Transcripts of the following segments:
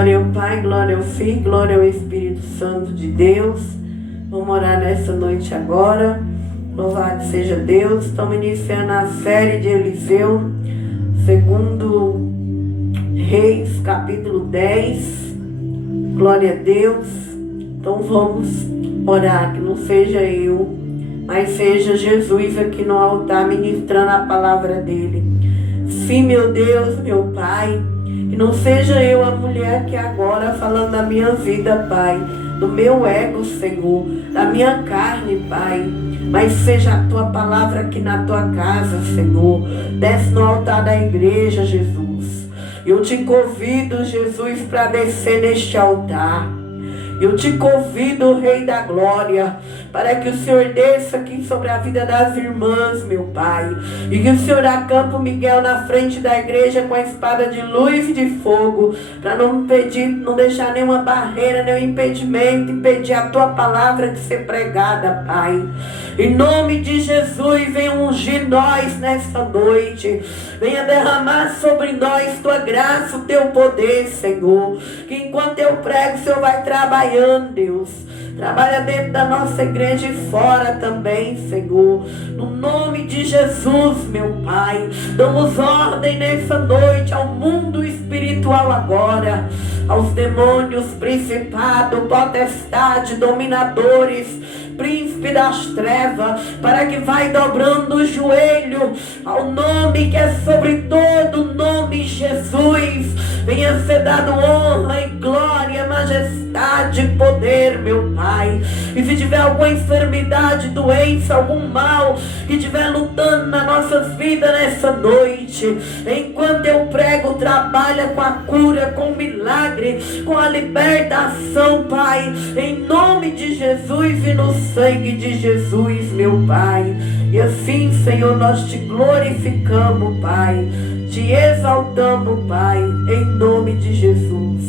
Glória ao Pai, glória ao Filho, glória ao Espírito Santo de Deus. Vamos orar nessa noite agora. Louvado seja Deus. Estamos iniciando a série de Eliseu, segundo Reis, capítulo 10. Glória a Deus. Então vamos orar, que não seja eu, mas seja Jesus aqui no altar ministrando a palavra dele. Sim, meu Deus, meu Pai, que não seja eu a mulher que agora falando da minha vida, Pai, do meu ego, Senhor, da minha carne, Pai, mas seja a tua palavra aqui na tua casa, Senhor. Desce no altar da igreja, Jesus. Eu te convido, Jesus, para descer neste altar. Eu te convido, Rei da Glória, para que o Senhor desça aqui sobre a vida das irmãs, meu Pai. E que o Senhor acampe o Miguel na frente da igreja com a espada de luz e de fogo, para não deixar nenhuma barreira, nenhum impedimento, impedir a tua palavra de ser pregada, Pai. Em nome de Jesus, venha ungir nós nessa noite. Venha derramar sobre nós tua graça, o teu poder, Senhor. Que enquanto eu prego, o Senhor vai trabalhando, Deus. Trabalha dentro da nossa igreja e fora também, Senhor. No nome de Jesus, meu Pai. Damos ordem nessa noite ao mundo espiritual agora. Aos demônios, principado, potestade, dominadores, príncipe das trevas, para que vai dobrando o joelho ao nome que é sobre todo nome, Jesus. Venha ser dado honra e glória, majestade e poder, meu Pai. E se tiver alguma enfermidade, doença, algum mal que estiver lutando nas nossas vidas nessa noite, enquanto eu prego, trabalha com a cura, com o milagre, com a libertação, Pai, em nome de Jesus e no sangue de Jesus, meu Pai. E assim, Senhor, nós te glorificamos, Pai, te exaltamos, Pai, em nome de Jesus.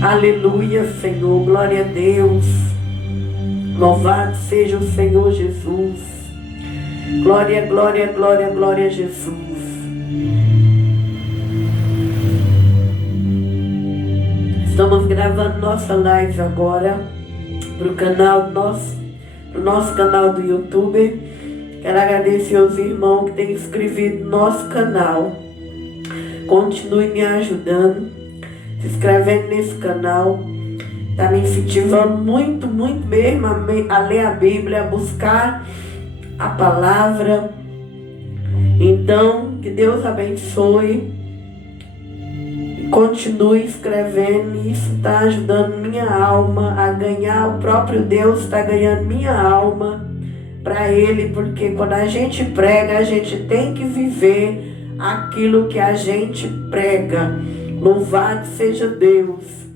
Aleluia, Senhor, glória a Deus. Louvado seja o Senhor Jesus. Glória, glória, glória, glória a Jesus. Estamos gravando nossa live agora para o canal pro nosso canal do YouTube. Quero agradecer aos irmãos que têm inscrito no nosso canal. Continue me ajudando, se inscrevendo nesse canal. Está me incentivando muito, muito mesmo a ler a Bíblia, a buscar a palavra. Então, que Deus abençoe. Continue escrevendo, isso está ajudando minha alma a ganhar. O próprio Deus está ganhando minha alma para Ele, porque quando a gente prega, a gente tem que viver aquilo que a gente prega. Louvado seja Deus.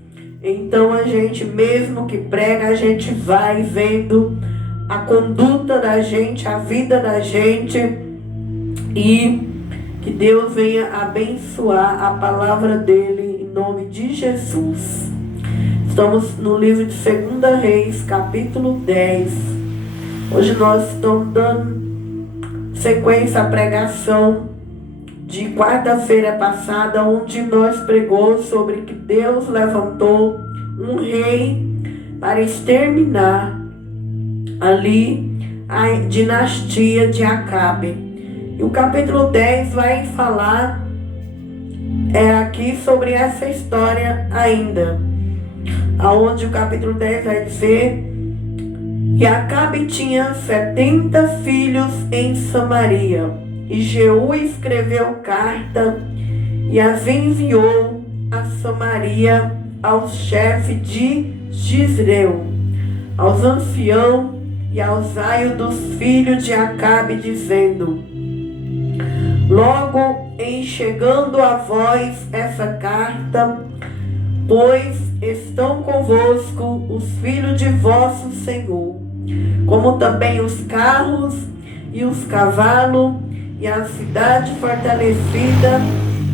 Então a gente, mesmo que prega, a gente vai vendo a conduta da gente, a vida da gente, e que Deus venha abençoar a palavra dele em nome de Jesus. Estamos no livro de 2 Reis, capítulo 10. Hoje nós estamos dando sequência à pregação de quarta-feira passada, onde nós pregou sobre que Deus levantou um rei para exterminar ali a dinastia de Acabe. E o capítulo 10 vai falar aqui sobre essa história ainda, aonde o capítulo 10 vai dizer que Acabe tinha 70 filhos em Samaria, e Jeú escreveu carta e as enviou a Samaria aos chefes de Jezreel, aos anciãos e aos aios dos filhos de Acabe, dizendo: logo em chegando a vós essa carta, pois estão convosco os filhos de vosso Senhor, como também os carros e os cavalos, e a cidade fortalecida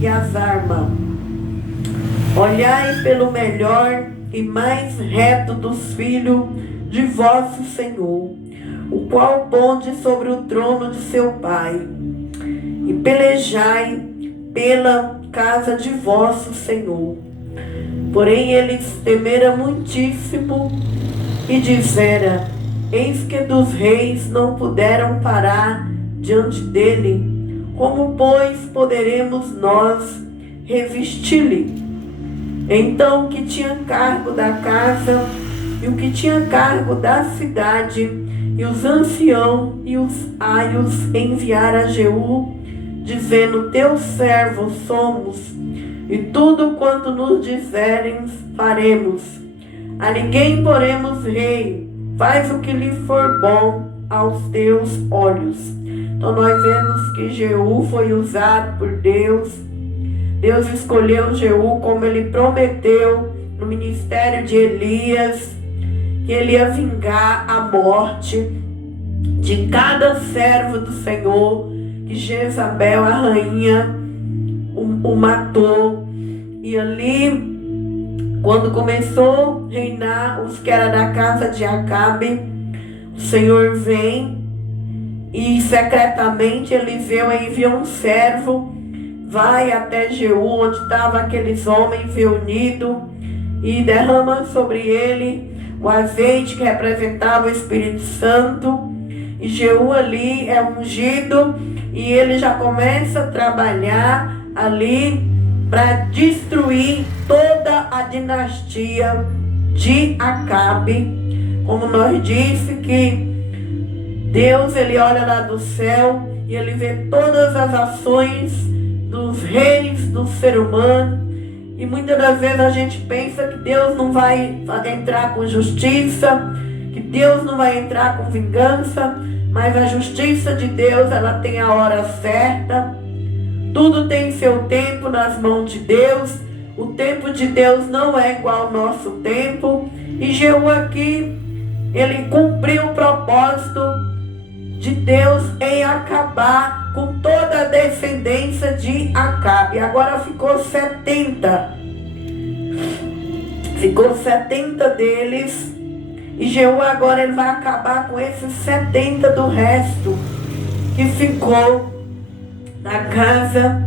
e as armas. Olhai pelo melhor e mais reto dos filhos de vosso Senhor, o qual ponde sobre o trono de seu pai, e pelejai pela casa de vosso Senhor. Porém eles temeram muitíssimo e disseram: eis que dos reis não puderam parar diante dele. Como, pois, poderemos nós resistir-lhe? Então o que tinha cargo da casa e o que tinha cargo da cidade e os anciãos e os aios enviaram a Jeú, dizendo: teus servos somos, e tudo quanto nos disserem faremos. A ninguém poremos rei, faz o que lhe for bom aos teus olhos. Então nós vemos que Jeú foi usado por Deus. Deus escolheu Jeú como ele prometeu no ministério de Elias, que ele ia vingar a morte de cada servo do Senhor, que Jezabel, a rainha, o matou. E ali, quando começou a reinar os que eram da casa de Acabe, o Senhor vem e secretamente Eliseu envia um servo, vai até Jeú, onde estavam aqueles homens reunidos, e derrama sobre ele o azeite que representava o Espírito Santo. E Jeú ali é ungido, e ele já começa a trabalhar ali para destruir toda a dinastia de Acabe. Como nós disse, que Deus, ele olha lá do céu e ele vê todas as ações dos reis, do ser humano. E muitas das vezes a gente pensa que Deus não vai entrar com justiça, que Deus não vai entrar com vingança, mas a justiça de Deus, ela tem a hora certa. Tudo tem seu tempo nas mãos de Deus. O tempo de Deus não é igual ao nosso tempo. E Jeú aqui, ele cumpriu o propósito de Deus em acabar com toda a descendência de Acabe. Agora ficou 70. Ficou 70 deles. E Jeú agora ele vai acabar com esses 70 do resto que ficou na casa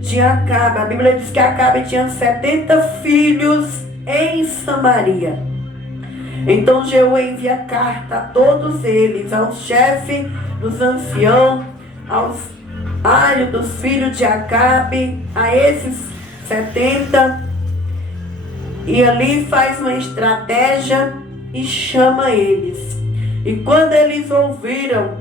de Acabe. A Bíblia diz que Acabe tinha 70 filhos em Samaria. Então Jeú envia carta a todos eles, aos chefes dos anciãos, aos aios dos filhos de Acabe, a esses 70, e ali faz uma estratégia e chama eles. E quando eles ouviram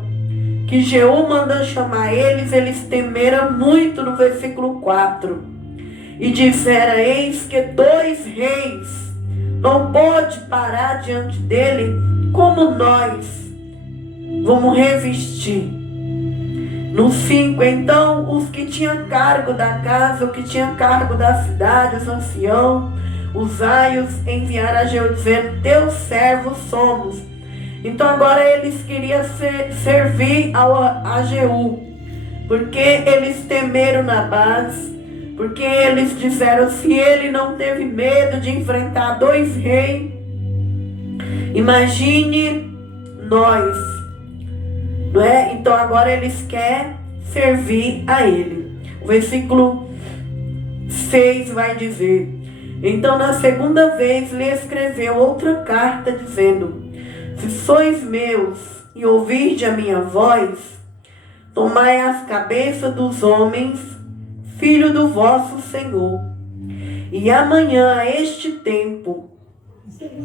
que Jeú mandou chamar eles, eles temeram muito, no versículo 4. E disseram: eis que 2 reis não pode parar diante dele, como nós vamos resistir? No 5, então os que tinham cargo da casa, o que tinham cargo da cidade, os anciãos, os aios, enviaram a Jeú, dizendo: teus servos somos. Então agora eles queriam servir a Jeú, porque eles temeram Nabás. Porque eles disseram: se ele não teve medo de enfrentar 2 reis, imagine nós, não é? Então agora eles querem servir a ele. O versículo 6 vai dizer: então na segunda vez lhe escreveu outra carta, dizendo: se sois meus e ouvirdes a minha voz, tomai as cabeças dos homens, filho do vosso Senhor, e amanhã a este tempo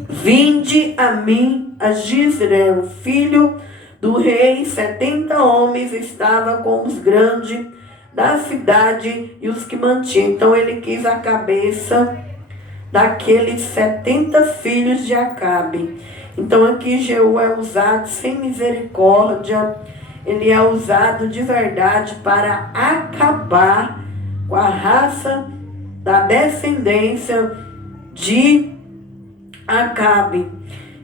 vinde a mim a Jezreel, filho do rei. 70 homens estavam com os grandes da cidade e os que mantinham. Então ele quis a cabeça daqueles 70 filhos de Acabe. Então aqui Jeú é usado sem misericórdia, ele é usado de verdade para acabar com a raça da descendência de Acabe.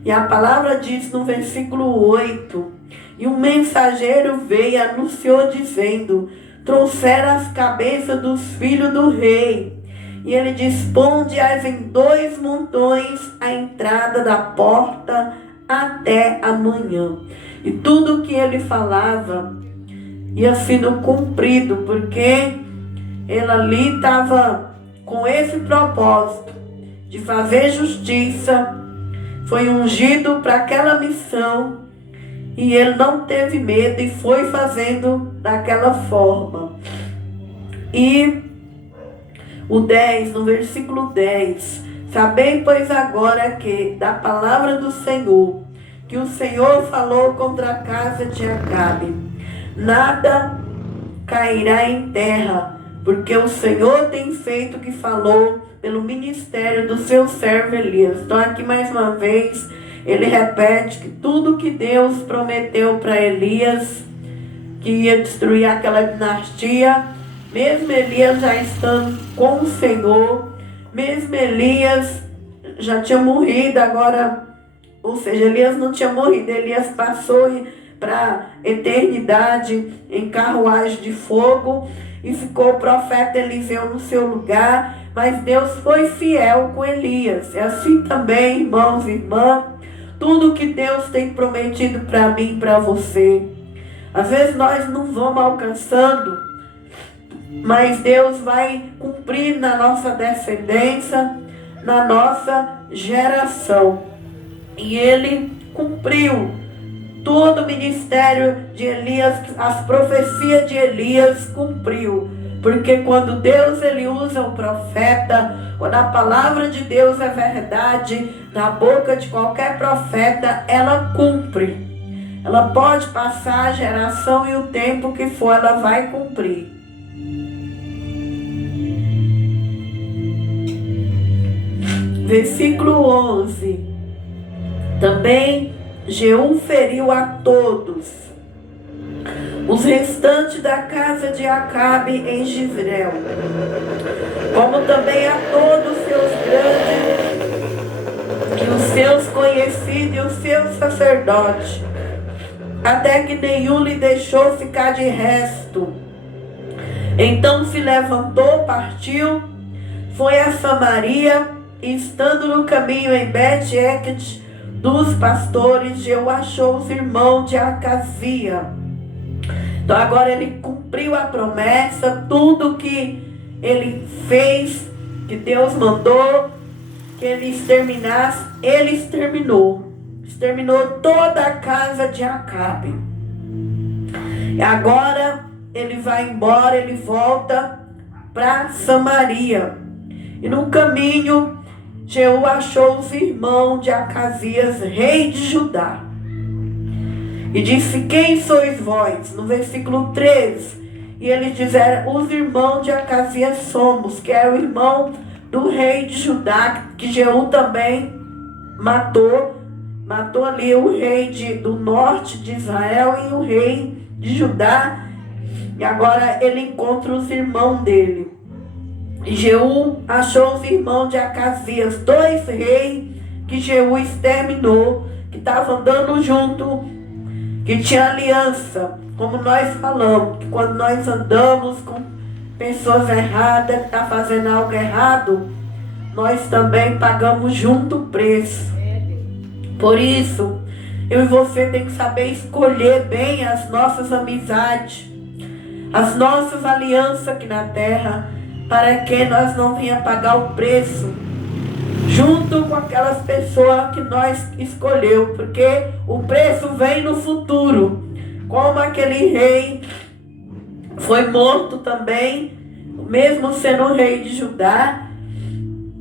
E a palavra diz no versículo 8: e um mensageiro veio e anunciou, dizendo: trouxeram as cabeças dos filhos do rei. E ele diz: ponde-as em 2 montões à entrada da porta até amanhã. E tudo o que ele falava ia sendo cumprido, porque ele ali estava com esse propósito de fazer justiça, foi ungido para aquela missão e ele não teve medo e foi fazendo daquela forma. E o 10, no versículo 10, sabei, pois, agora que da palavra do Senhor, que o Senhor falou contra a casa de Acabe, nada cairá em terra, porque o Senhor tem feito o que falou pelo ministério do seu servo Elias. Então aqui mais uma vez, ele repete que tudo que Deus prometeu para Elias, que ia destruir aquela dinastia, mesmo Elias já estando com o Senhor, mesmo Elias já tinha morrido agora, ou seja, Elias não tinha morrido, Elias passou para a eternidade em carruagem de fogo e ficou o profeta Eliseu no seu lugar, mas Deus foi fiel com Elias. É assim também, irmãos e irmãs, tudo que Deus tem prometido para mim e para você. Às vezes nós não vamos alcançando, mas Deus vai cumprir na nossa descendência, na nossa geração. E Ele cumpriu todo o ministério de Elias, as profecias de Elias cumpriu. Porque quando Deus ele usa um profeta, quando a palavra de Deus é verdade, na boca de qualquer profeta, ela cumpre. Ela pode passar a geração e o tempo que for, ela vai cumprir. Versículo 11. Também Jeú feriu a todos os restantes da casa de Acabe em Jezreel, como também a todos os seus grandes, e os seus conhecidos e os seus sacerdotes, até que nenhum lhe deixou ficar de resto. Então se levantou, partiu, foi a Samaria, e estando no caminho em Bet-Eked dos pastores, Jeú achou os irmãos de Acazia. Então agora ele cumpriu a promessa, tudo que ele fez, que Deus mandou que ele exterminasse, ele exterminou. Exterminou toda a casa de Acabe. E agora ele vai embora, ele volta para Samaria. E no caminho, Jeú achou os irmãos de Acazias, rei de Judá. E disse: quem sois vós? No versículo 13. E eles disseram: os irmãos de Acazias somos, que era o irmão do rei de Judá, que Jeú também matou. Matou ali o rei do norte de Israel e o rei de Judá. E agora ele encontra os irmãos dele. E Jeú achou os irmãos de Acazias, 2 reis que Jeú exterminou, que estavam andando junto, que tinha aliança. Como nós falamos, que quando nós andamos com pessoas erradas, que estão fazendo algo errado, nós também pagamos junto o preço. Por isso, eu e você tem que saber escolher bem as nossas amizades, as nossas alianças aqui na terra, para que nós não venhamos pagar o preço junto com aquelas pessoas que nós escolheu, porque o preço vem no futuro. Como aquele rei foi morto também, mesmo sendo rei de Judá,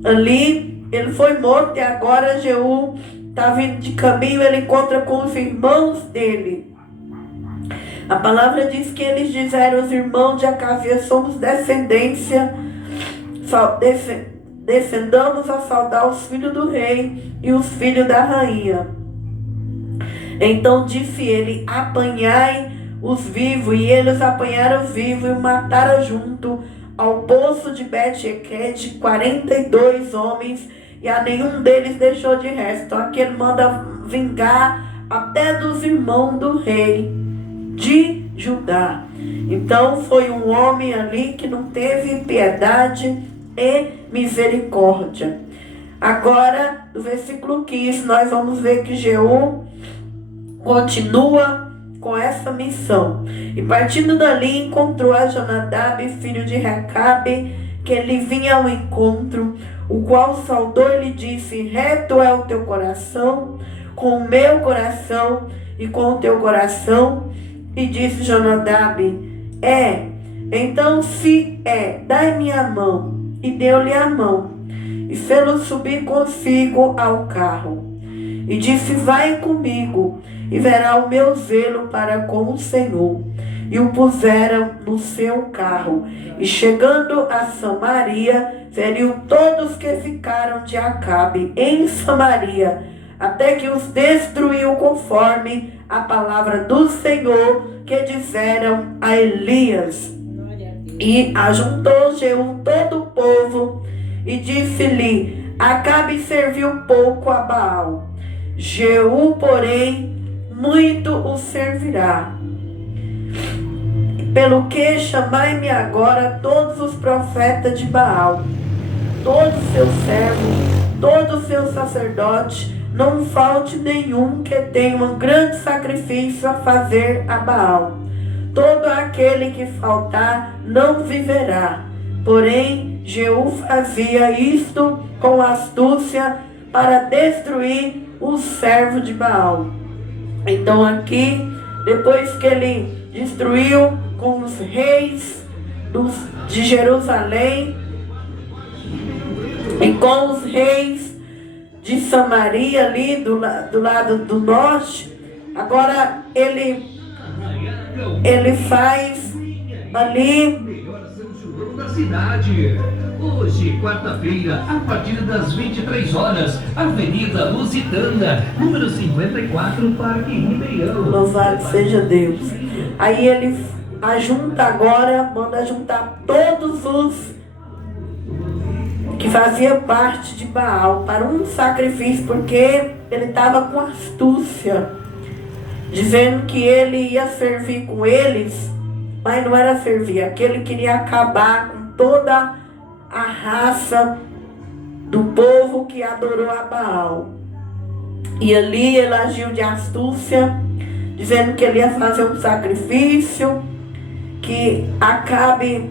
ali ele foi morto e agora Jeú está vindo de caminho, ele encontra com os irmãos dele. A palavra diz que eles disseram: os irmãos de Acazias somos descendência, descendamos a saudar os filhos do rei e os filhos da rainha. Então disse ele: apanhai os vivos. E eles apanharam os vivos e mataram junto ao poço de Bet-Eked 42 homens, e a nenhum deles deixou de resto. Então aqui ele manda vingar até dos irmãos do rei de Judá. Então foi um homem ali que não teve piedade e misericórdia. Agora, no versículo 15, nós vamos ver que Jeú continua com essa missão. E partindo dali, encontrou a Jonadab, filho de Recabe, que lhe vinha ao encontro, o qual saudou e lhe disse: reto é o teu coração com o meu coração e com o teu coração. E disse Jonadab: é. Então, se é, dai-me a mão. E deu-lhe a mão, e fê-lo subir consigo ao carro. E disse: vai comigo, e verá o meu zelo para com o Senhor. E o puseram no seu carro. E chegando a Samaria, feriu todos que ficaram de Acabe em Samaria, até que os destruiu conforme a palavra do Senhor que disseram a Elias. E ajuntou Jeú todo o povo e disse-lhe: Acabe serviu pouco a Baal, Jeú, porém, muito o servirá. Pelo que chamai-me agora todos os profetas de Baal, todos seus servos, todos seus sacerdotes, não falte nenhum que tenha um grande sacrifício a fazer a Baal. Todo aquele que faltar não viverá. Porém, Jeú fazia isto com astúcia para destruir o servo de Baal. Então aqui, depois que ele destruiu com os reis de Jerusalém e com os reis de Samaria ali do lado do norte, agora ele faz ali da cidade. Hoje, quarta-feira, a partir das 23 horas, Avenida Lusitana, número 54, Parque Ribeirão. Louvado seja Deus. Aí ele ajunta agora, manda juntar todos os que faziam parte de Baal para um sacrifício, porque ele estava com astúcia, dizendo que ele ia servir com eles, mas não era servir, aquele queria acabar com toda a raça do povo que adorou a Baal. E ali ele agiu de astúcia, dizendo que ele ia fazer um sacrifício, que Acabe,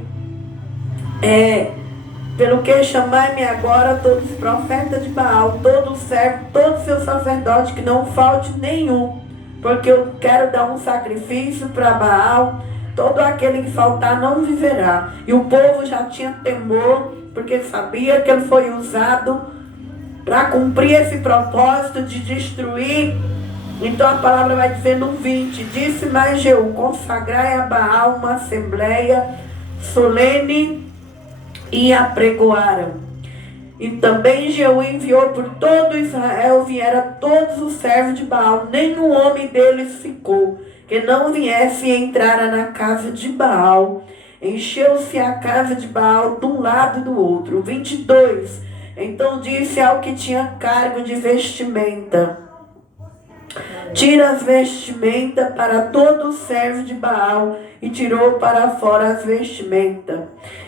pelo que chamai-me agora todos os profetas de Baal, todos os servos, todos os seus sacerdotes, que não falte nenhum, porque eu quero dar um sacrifício para Baal. Todo aquele que faltar não viverá. E o povo já tinha temor, porque sabia que ele foi usado para cumprir esse propósito de destruir. Então a palavra vai dizer no 20: disse mais Jeú: consagrai a Baal uma assembleia solene, e apregoaram. E também Jeú enviou por todo Israel, vieram todos os servos de Baal, nenhum homem deles ficou, que não viesse e entrara na casa de Baal. Encheu-se a casa de Baal de um lado e do outro. 22. Então disse ao que tinha cargo de vestimenta: tira as vestimentas para todo o servo de Baal. E tirou para fora as vestimentas.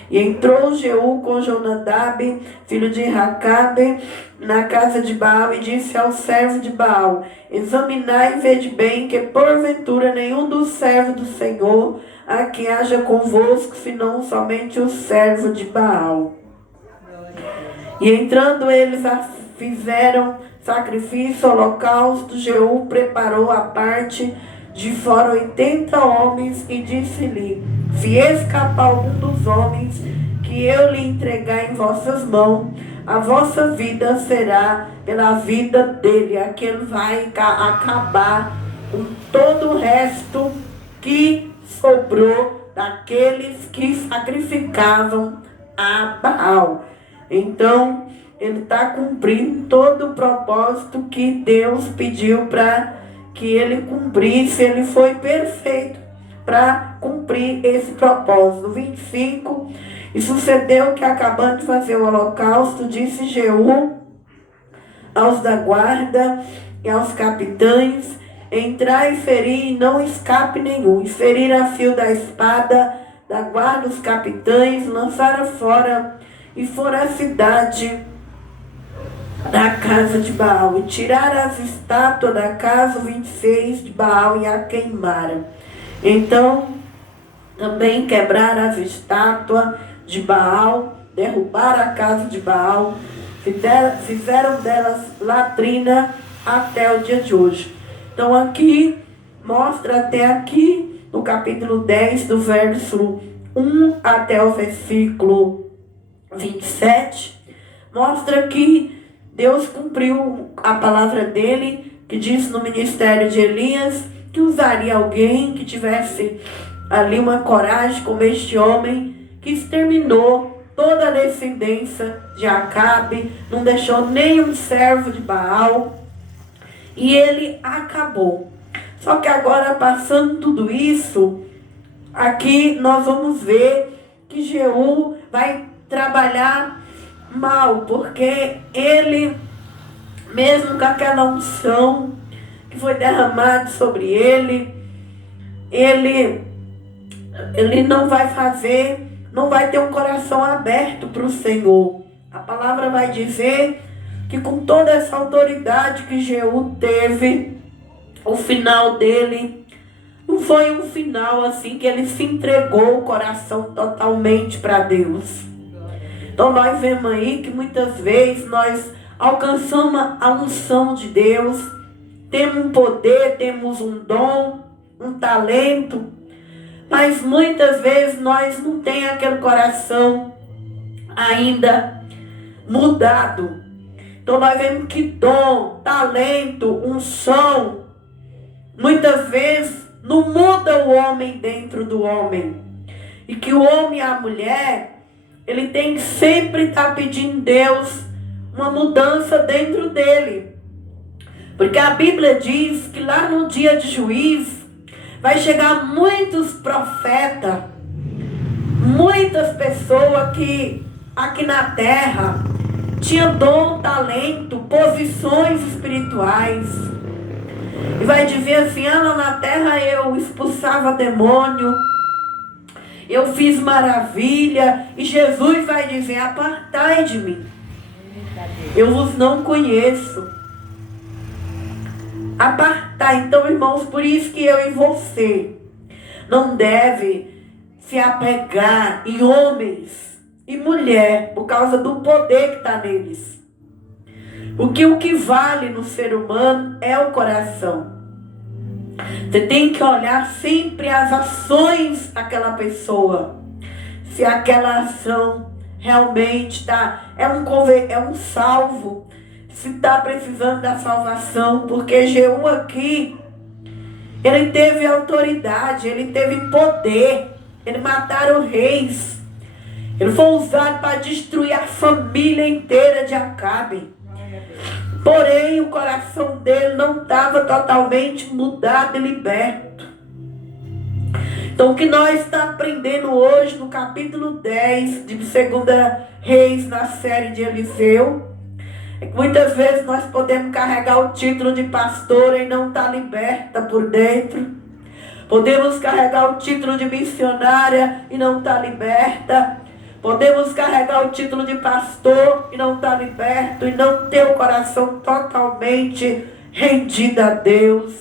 E entrou Jeú com Jonadab, filho de Recabe, na casa de Baal, e disse ao servo de Baal: examinai e vede bem, que porventura nenhum dos servos do Senhor aqui haja convosco, senão somente o servo de Baal. E entrando eles fizeram sacrifício, holocausto. Jeú preparou a parte de fora 80 homens, e disse-lhe: se escapar algum dos homens que eu lhe entregar em vossas mãos, a vossa vida será pela vida dele. Aquele vai acabar com todo o resto que sobrou daqueles que sacrificavam a Baal. Então ele está cumprindo todo o propósito que Deus pediu para que ele cumprisse. Ele foi perfeito para cumprir esse propósito. 25. E sucedeu que, acabando de fazer o holocausto, disse Jeú aos da guarda e aos capitães: entrai e feri, e não escape nenhum. E feriram a fio da espada da guarda os capitães, lançaram fora, e fora a cidade da casa de Baal, e tiraram as estátuas da casa 26 de Baal e a queimaram. Então, também quebraram as estátuas de Baal, derrubaram a casa de Baal, fizeram delas latrina até o dia de hoje. Então aqui, mostra até aqui, no capítulo 10, do verso 1 até o versículo 27, mostra que Deus cumpriu a palavra dele, que disse no ministério de Elias, que usaria alguém que tivesse ali uma coragem como este homem, que exterminou toda a descendência de Acabe, não deixou nenhum servo de Baal, e ele acabou. Só que agora, passando tudo isso, aqui nós vamos ver que Jeú vai trabalhar mal, porque ele, mesmo com aquela unção que foi derramada sobre ele não vai fazer, não vai ter um coração aberto para o Senhor. A palavra vai dizer que com toda essa autoridade que Jeú teve, o final dele não foi um final assim que ele se entregou o coração totalmente para Deus. Então nós vemos aí que muitas vezes nós alcançamos a unção de Deus, temos um poder, temos um dom, um talento, mas muitas vezes nós não temos aquele coração ainda mudado. Então nós vemos que dom, talento, unção, muitas vezes não muda o homem dentro do homem. E que o homem e a mulher, ele tem que sempre estar pedindo a Deus uma mudança dentro dele. Porque a Bíblia diz que lá no dia de juízo vai chegar muitos profetas, muitas pessoas que aqui na terra tinham dom, talento, posições espirituais. E vai dizer assim: lá na terra eu expulsava demônio, eu fiz maravilha. E Jesus vai dizer: apartai de mim, eu vos não conheço. Apartar. Então, irmãos, por isso que eu e você não deve se apegar em homens e mulher por causa do poder que está neles. Porque o que vale no ser humano é o coração. Você tem que olhar sempre as ações daquela pessoa. Se aquela ação realmente é um salvo, se está precisando da salvação, porque Jeú aqui, ele teve autoridade, ele teve poder, ele mataram reis, ele foi usado para destruir a família inteira de Acabe. Porém, o coração dele não estava totalmente mudado e liberto. Então, o que nós estamos aprendendo hoje no capítulo 10 de 2 Reis, na série de Eliseu, é que muitas vezes nós podemos carregar o título de pastora e não estar liberta por dentro. Podemos carregar o título de missionária e não estar liberta. Podemos carregar o título de pastor e não estar liberto, e não ter o coração totalmente rendido a Deus.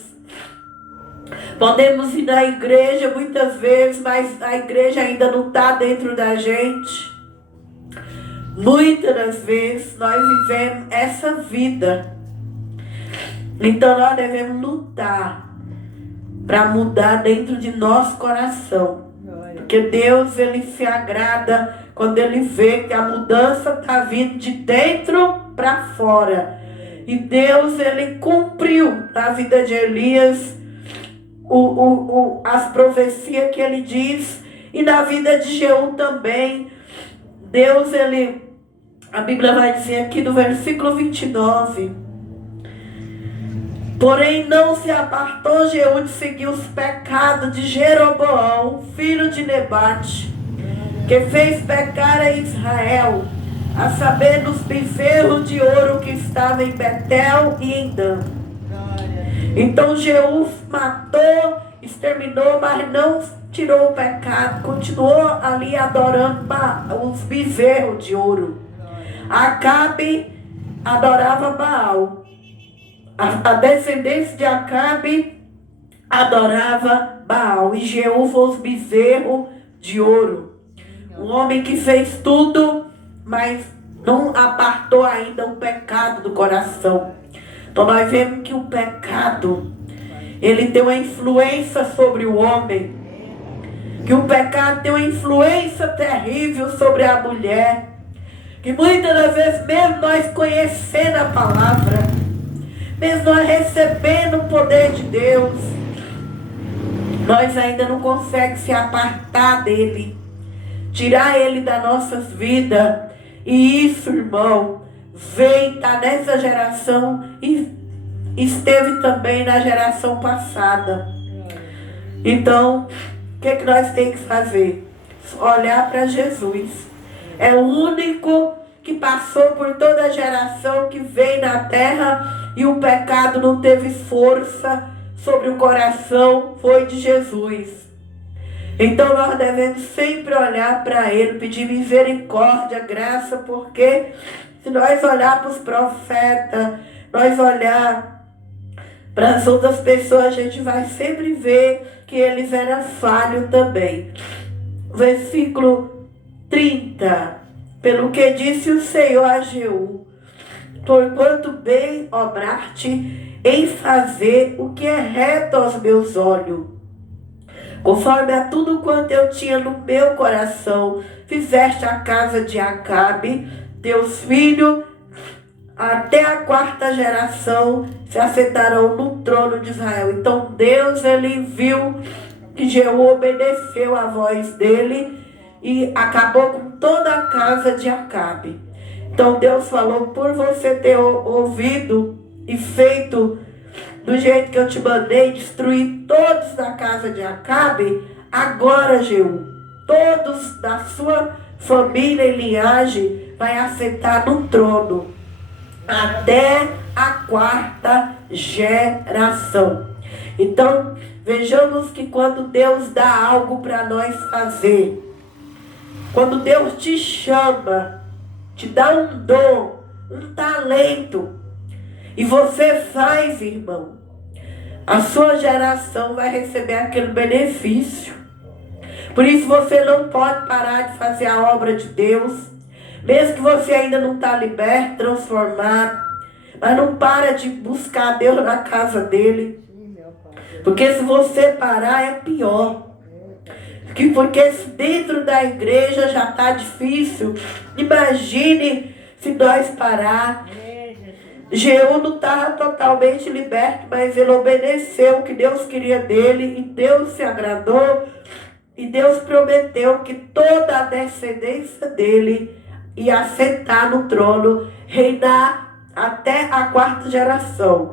Podemos ir na igreja muitas vezes, mas a igreja ainda não está dentro da gente. Muitas das vezes nós vivemos essa vida. Então nós devemos lutar para mudar dentro de nosso coração. Porque Deus, ele se agrada quando ele vê que a mudança está vindo de dentro para fora. E Deus, ele cumpriu na vida de Elias as profecias que ele diz. E na vida de Jeú também. Deus, a Bíblia vai dizer aqui no versículo 29. Porém não se apartou Jeú de seguir os pecados de Jeroboão, filho de Nebate, que fez pecar a Israel, a saber, dos bezerros de ouro que estavam em Betel e em Dan. Então Jeú matou, exterminou, mas não tirou o pecado, continuou ali adorando os bezerros de ouro. Acabe adorava Baal. A descendência de Acabe adorava Baal. E Jeú foi os bezerros de ouro. Um homem que fez tudo, mas não apartou ainda o pecado do coração. Então nós vemos que o pecado, ele tem uma influência sobre o homem. Que o pecado tem uma influência terrível sobre a mulher. Que muitas das vezes, mesmo nós conhecendo a palavra, mesmo nós recebendo o poder de Deus, nós ainda não conseguimos se apartar dele, tirar ele das nossas vidas. E isso, irmão, veio, está nessa geração e esteve também na geração passada. Então, o que nós temos que fazer? Olhar para Jesus. É o único que passou por toda a geração que veio na terra e o pecado não teve força sobre o coração, foi de Jesus. Então nós devemos sempre olhar para Ele, pedir misericórdia, graça, porque se nós olhar para os profetas, nós olhar para as outras pessoas, a gente vai sempre ver que eles eram falhos também. Versículo 30. Pelo que disse o Senhor a Jeú, porquanto bem obrar-te em fazer o que é reto aos meus olhos, conforme a tudo quanto eu tinha no meu coração, fizeste a casa de Acabe, teus filhos, até a 4ª geração, se assentarão no trono de Israel. Então Deus, ele viu que Jeú obedeceu a voz dele e acabou com toda a casa de Acabe. Então Deus falou, por você ter ouvido e feito do jeito que eu te mandei, destruir todos da casa de Acabe, agora, Jeú, todos da sua família e linhagem vai assentar no trono, até a 4ª geração. Então, vejamos que quando Deus dá algo para nós fazer, quando Deus te chama, te dá um dom, um talento, e você faz, irmão, a sua geração vai receber aquele benefício. Por isso você não pode parar de fazer a obra de Deus, mesmo que você ainda não está liberto, transformado, mas não para de buscar Deus na casa dele, porque se você parar é pior. Porque se dentro da igreja já está difícil, imagine se nós parar. Jeú não estava totalmente liberto, mas ele obedeceu o que Deus queria dele, e Deus se agradou, e Deus prometeu que toda a descendência dele ia assentar no trono, reinar até a 4ª geração.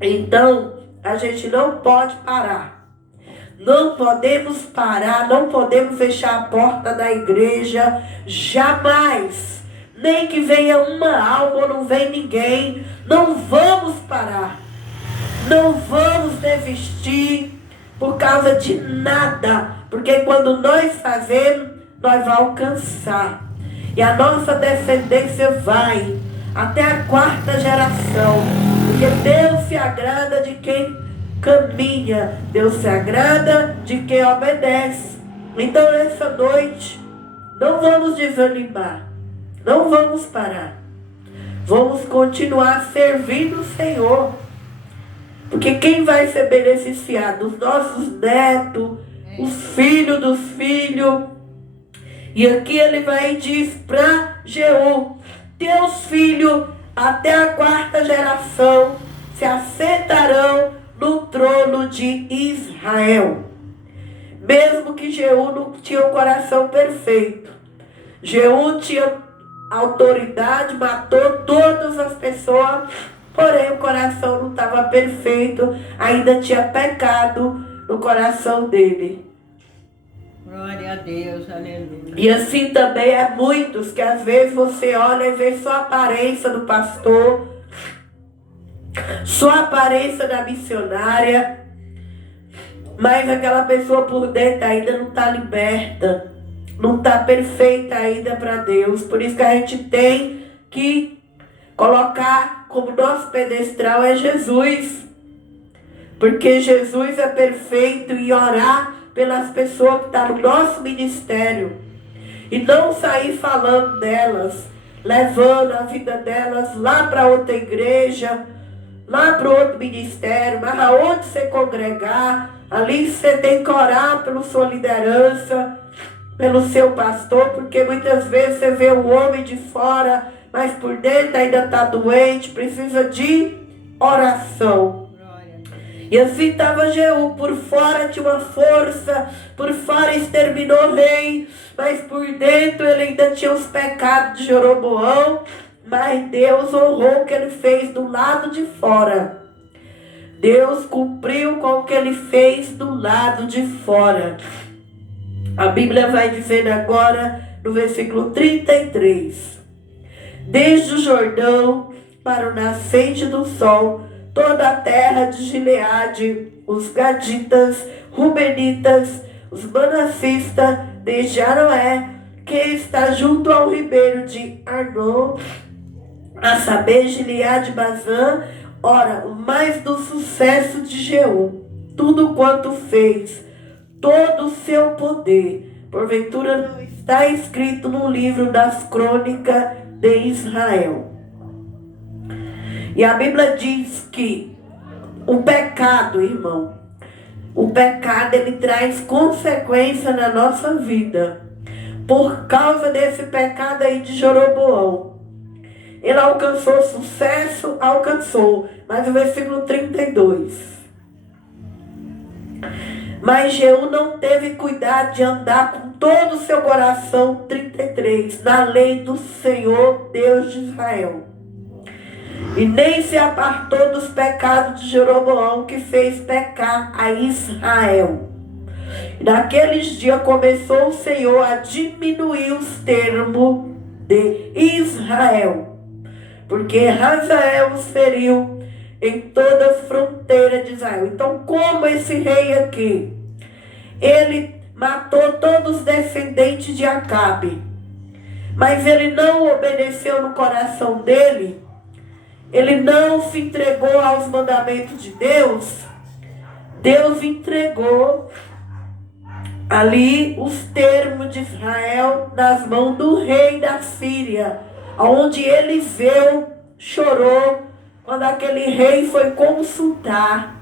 Então, a gente não pode parar. Não podemos parar, não podemos fechar a porta da igreja, jamais. Nem que venha uma alma ou não venha ninguém, não vamos parar. Não vamos desistir por causa de nada. Porque quando nós fazemos, nós vamos alcançar. E a nossa descendência vai até a 4ª geração. Porque Deus se agrada de quem caminha. Deus se agrada de quem obedece. Então nessa noite, não vamos desanimar. Não vamos parar. Vamos continuar servindo o Senhor. Porque quem vai ser beneficiado? Os nossos netos, os filhos dos filhos. E aqui ele vai e diz para Jeú, teus filhos até a 4ª geração se assentarão no trono de Israel. Mesmo que Jeú não tinha o coração perfeito. Jeú tinha autoridade, matou todas as pessoas, porém o coração não estava perfeito, ainda tinha pecado no coração dele. Glória a Deus, aleluia. E assim também é muitos que às vezes você olha e vê só a aparência do pastor, só a aparência da missionária, mas aquela pessoa por dentro ainda não está liberta, não está perfeita ainda para Deus. Por isso que a gente tem que colocar como nosso pedestral é Jesus. Porque Jesus é perfeito, e orar pelas pessoas que estão no nosso ministério. E não sair falando delas, levando a vida delas lá para outra igreja, lá para outro ministério, mas aonde você congregar, ali você tem que orar pela sua liderança, pelo seu pastor, porque muitas vezes você vê o homem de fora, mas por dentro ainda está doente, precisa de oração. E assim estava Jeú, por fora tinha uma força, por fora exterminou o rei, mas por dentro ele ainda tinha os pecados de Jeroboão, mas Deus honrou o que ele fez do lado de fora. Deus cumpriu com o que ele fez do lado de fora. A Bíblia vai dizendo agora, no versículo 33. Desde o Jordão para o nascente do sol, toda a terra de Gileade, os gaditas, rubenitas, os manassistas, desde Aroé, que está junto ao ribeiro de Arnon, a saber, Gileade, Bazã, ora, o mais do sucesso de Jeú, tudo quanto fez, todo o seu poder, porventura não está escrito no livro das crônicas de Israel. E a Bíblia diz que o pecado, irmão, o pecado ele traz consequência na nossa vida. Por causa desse pecado aí de Jeroboão. Ele alcançou sucesso, alcançou. Mas o versículo 32. Mas Jeú não teve cuidado de andar com todo o seu coração, 33, na lei do Senhor Deus de Israel. E nem se apartou dos pecados de Jeroboão, que fez pecar a Israel. E naqueles dias começou o Senhor a diminuir os termos de Israel, porque Hazael os feriu em toda a fronteira de Israel. Então, como esse rei aqui, ele matou todos os descendentes de Acabe, mas ele não obedeceu no coração dele, ele não se entregou aos mandamentos de Deus. Deus entregou ali os termos de Israel nas mãos do rei da Síria, onde Eliseu chorou quando aquele rei foi consultar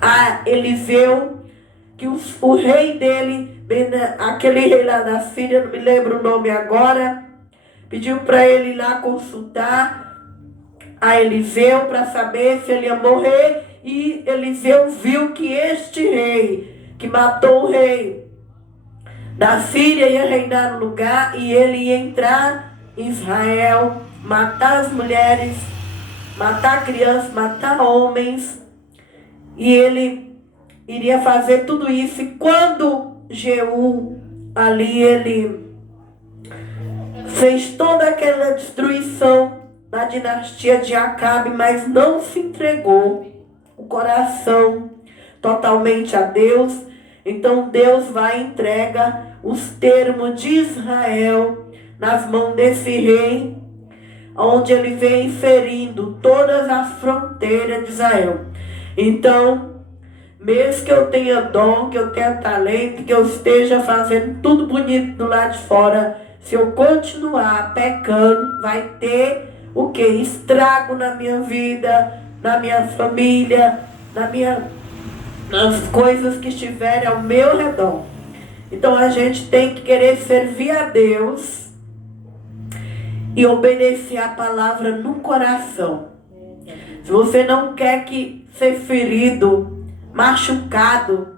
a Eliseu, que o rei dele, aquele rei lá da Síria, não me lembro o nome agora, pediu para ele ir lá consultar a Eliseu para saber se ele ia morrer, e Eliseu viu que este rei, que matou o rei da Síria, ia reinar no lugar, e ele ia entrar em Israel, matar as mulheres, matar crianças, matar homens, e ele iria fazer tudo isso. E quando Jeú ali, ele fez toda aquela destruição da dinastia de Acabe, mas não se entregou o coração totalmente a Deus. Então Deus vai e entrega os termos de Israel nas mãos desse rei, onde ele vem ferindo todas as fronteiras de Israel. Então, mesmo que eu tenha dom, que eu tenha talento, que eu esteja fazendo tudo bonito do lado de fora, se eu continuar pecando, vai ter o que? Estrago na minha vida, na minha família, nas coisas que estiverem ao meu redor. Então a gente tem que querer servir a Deus e obedecer a palavra no coração. Se você não quer que ser ferido, machucado,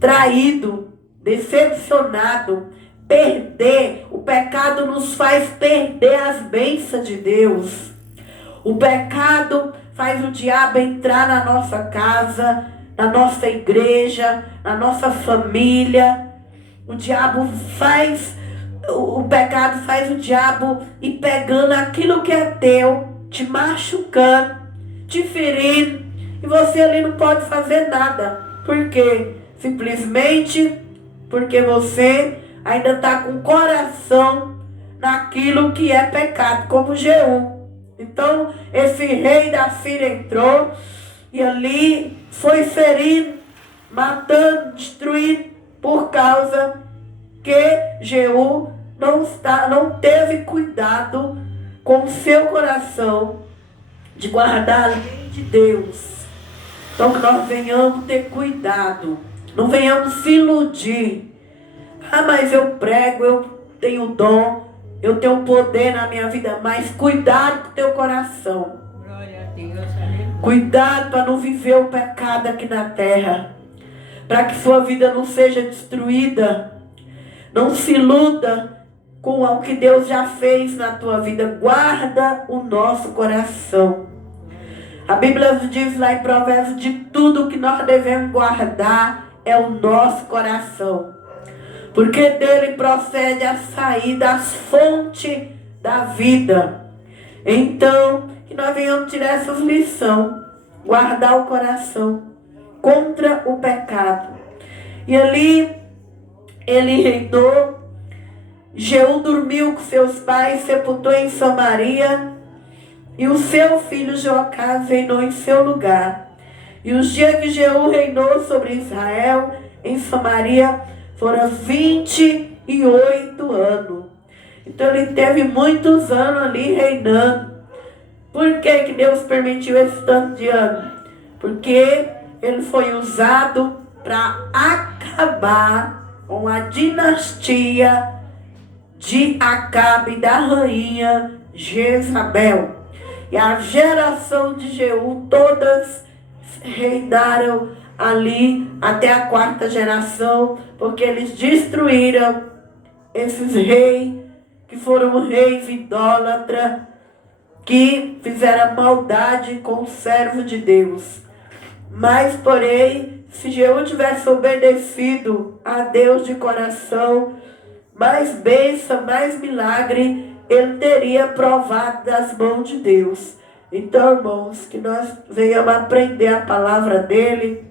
traído, decepcionado, perder, o pecado nos faz perder as bênçãos de Deus. O pecado faz o diabo entrar na nossa casa, na nossa igreja, na nossa família. O pecado faz o diabo ir pegando aquilo que é teu, te machucando, te ferindo, e você ali não pode fazer nada. Por quê? Simplesmente porque você ainda está com o coração naquilo que é pecado, como Jeú. Então esse rei da Síria entrou e ali foi ferindo, matando, destruindo, por causa que Jeú não teve cuidado com o seu coração de guardar a lei de Deus. Então que nós venhamos ter cuidado, não venhamos se iludir. Ah, mas eu prego, eu tenho dom, eu tenho poder na minha vida, mas cuidado com o teu coração. Glória a Deus, aleluia. Cuidado para não viver o pecado aqui na terra, para que sua vida não seja destruída. Não se iluda com o que Deus já fez na tua vida. Guarda o nosso coração. A Bíblia diz lá em Provérbios, de tudo que nós devemos guardar é o nosso coração, porque dele procede a saída, as fontes da vida. Então, que nós venhamos tirar essas lições, guardar o coração contra o pecado. E ali ele reinou. Jeú dormiu com seus pais, sepultou em Samaria, e o seu filho Joacás reinou em seu lugar. E os dias que Jeú reinou sobre Israel em Samaria foram 28 anos. Então ele teve muitos anos ali reinando. Por que Deus permitiu esse tanto de anos? Porque ele foi usado para acabar com a dinastia de Acabe, da rainha Jezabel. E a geração de Jeú, todas reinaram ali até a 4ª geração, porque eles destruíram esses reis, que foram reis idólatras, que fizeram maldade com o servo de Deus. Mas, porém, se Jeú tivesse obedecido a Deus de coração, mais bênção, mais milagre, ele teria provado das mãos de Deus. Então, irmãos, que nós venhamos aprender a palavra dele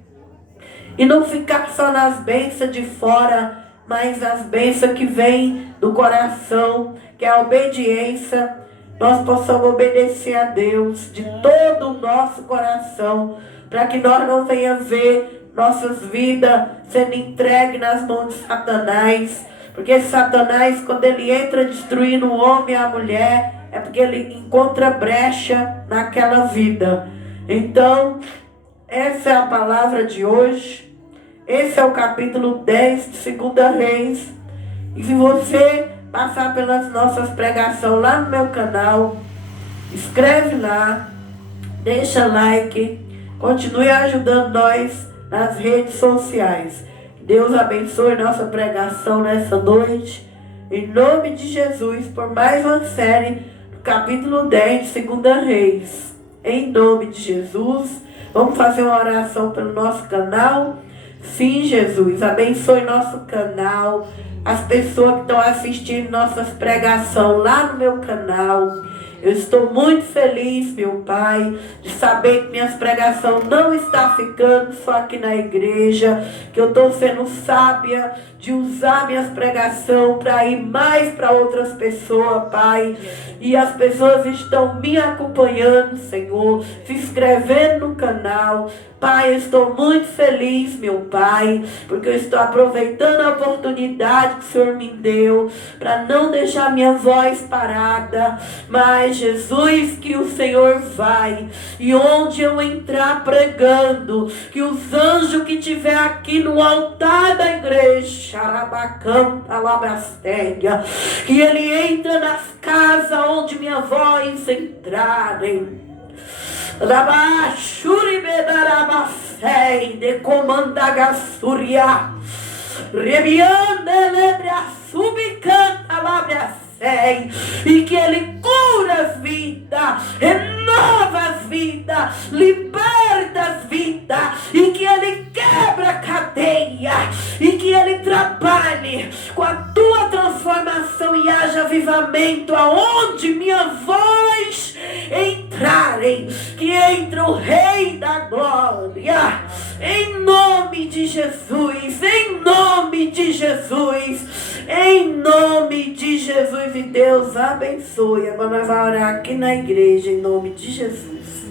e não ficar só nas bênçãos de fora, mas as bênçãos que vêm do coração, que é a obediência. Nós possamos obedecer a Deus de todo o nosso coração, para que nós não venhamos ver nossas vidas sendo entregues nas mãos de Satanás. Porque Satanás, quando ele entra destruindo o homem e a mulher, é porque ele encontra brecha naquela vida. Então, essa é a palavra de hoje. Esse é o capítulo 10 de 2 Reis. E se você passar pelas nossas pregações lá no meu canal, escreve lá, deixa like, continue ajudando nós nas redes sociais. Deus abençoe nossa pregação nessa noite, em nome de Jesus, por mais uma série do capítulo 10 de 2 Reis. Em nome de Jesus, vamos fazer uma oração pelo nosso canal. Sim, Jesus, abençoe nosso canal, as pessoas que estão assistindo nossas pregações lá no meu canal. Eu estou muito feliz, meu Pai, de saber que minhas pregações não estão ficando só aqui na igreja, que eu estou sendo sábia de usar minhas pregações para ir mais para outras pessoas, Pai. E as pessoas estão me acompanhando, Senhor, se inscrevendo no canal. Pai, eu estou muito feliz, meu Pai, porque eu estou aproveitando a oportunidade que o Senhor me deu para não deixar minha voz parada. Mas, Jesus, que o Senhor vai, e onde eu entrar pregando, que os anjos que estiver aqui no altar da igreja, que ele entra nas casas onde minha voz entrarem. Rabashuri bedarabasei de comandagasuria rebiande lebra subicanta labrasei, e que ele cura as vidas, renova as vidas, liberta as vidas, e que ele quebra a cadeia, e que ele trabalhe com a tua transformação e haja avivamento aonde minha voz entrarem, que entra o Rei da Glória, em nome de Jesus, em nome de Jesus. Em nome de Jesus, e Deus abençoe. Agora nós vamos orar aqui na igreja, em nome de Jesus.